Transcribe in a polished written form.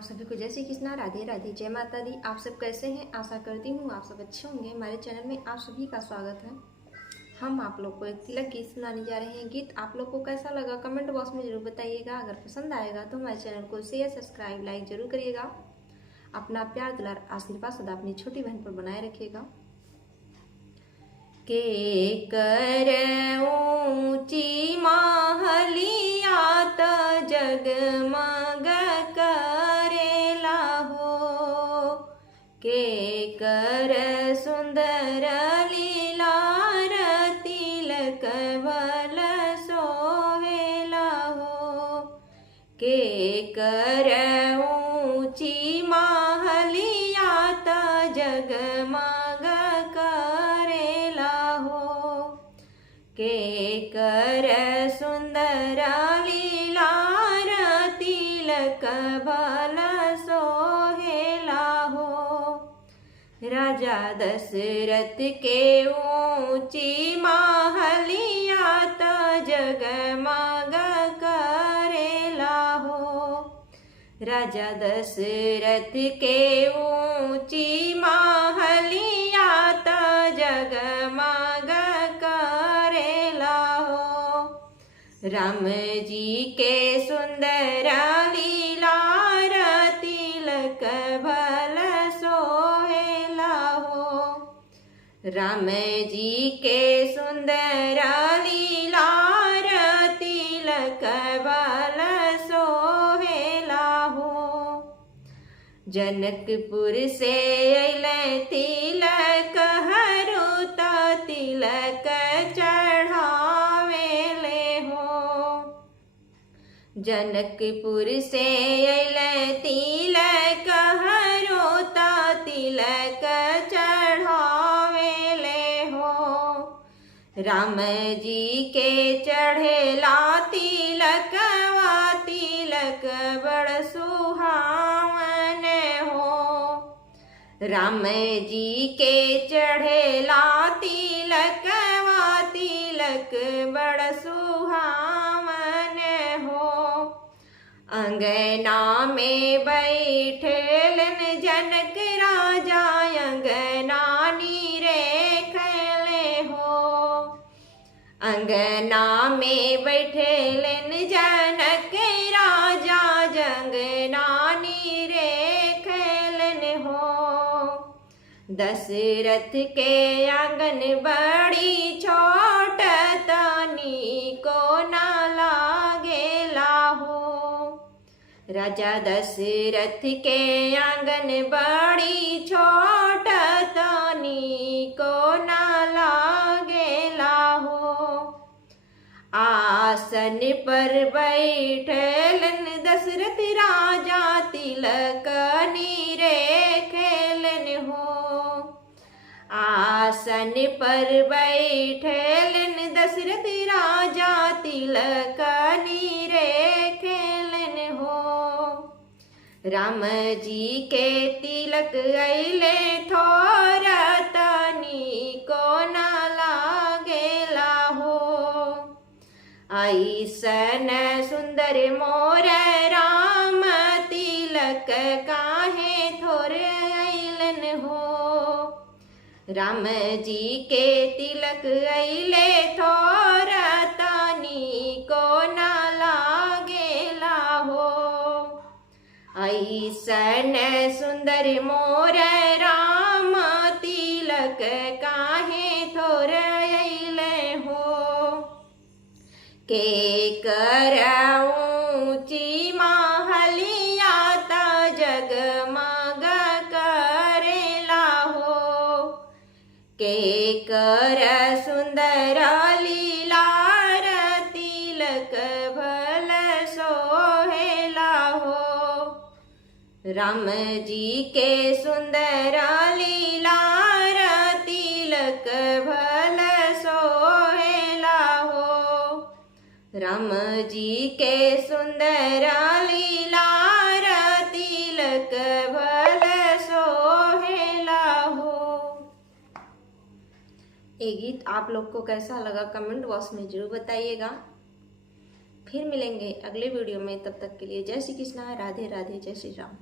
आप सभी को जय श्री कृष्णा, राधे राधे, जय माता दी। आप सब कैसे हैं? आशा करती हूँ आप सब अच्छे होंगे। हमारे चैनल में आप सभी का स्वागत है। हम आप लोग को एक तिलक गीत सुनाने जा रहे हैं। गीत आप लोग को कैसा लगा कमेंट बॉक्स में जरूर बताइएगा। अगर पसंद आएगा तो हमारे चैनल को शेयर, सब्सक्राइब, लाइक जरूर करिएगा। अपना प्यार दुलार आशीर्वाद सदा अपनी छोटी बहन पर बनाए रखिएगा। के कर ऊंची महलिया त जगमग करेला हो, के कर सुंदर लीलार तिलक भल सोहेला हो, के कर ऊंची महलिया त जगमग करेला हो, के कर सुंदर लीलार तिलक भल सोहेला हो। राजा दशरथ के ऊंची महलिया त जगमग करेला हो, राजा दशरथ के ऊंची महलिया त जगमग करेला हो। राम जी के सुंदर लीलार तिलक भल सोहेला हो, राम जी के सुंदर लीलार तिलक भल सोहेला हो। जनकपुर से अइले तिलक हरू त तिलक चढ़ावेले हो, जनकपुर से अइले तिलक हरू त तिलक चढ़ावेले हो। राम जी के चढ़ेला तिलकवा तिलक बड़ सुहावन हो, राम जी के चढ़ेला तिलकवा तिलक बड़ सुहावन हो। अंगना में बैठेलन जनक राजा अंगना नीरे खेले हो, अंगना में बैठेलन जनक राजा जंगना नीरे खेलन हो। दशरथ के आंगन बड़ी छोट तनी को ना लागेला हो, राजा दशरथ के आंगन बड़ी छोट तनी को ना लागेला हो। आसन पर बैठलन दशरथ राजा तिलक नीरे खेलन हो, आसन पर बैठलन दशरथ राजा तिलक नीरे खेलन हो। राम जी के तिलक अइले ठोर तनी को ना लागेला हो, ऐसन सुंदर मोर राम तिलक काहे थोर अइलन हो, राम जी के तिलक अइले थोर तनी को ना लागेला हो, ऐसन सुंदर मोर राम तिलक काहे थोर अइले हो। के कर ऊंची महलिया त जगमग करेला हो, के कर सुंदर लीलार तिलक भल सोहेला हो, राम जी के सुंदर लीलार तिलक भल सोहेला हो, राम जी के सुंदर लीलार तिलक भल सोहेला हो। ये गीत आप लोग को कैसा लगा कमेंट बॉक्स में जरूर बताइएगा। फिर मिलेंगे अगले वीडियो में। तब तक के लिए जय श्री कृष्णा, राधे राधे, जय श्री राम।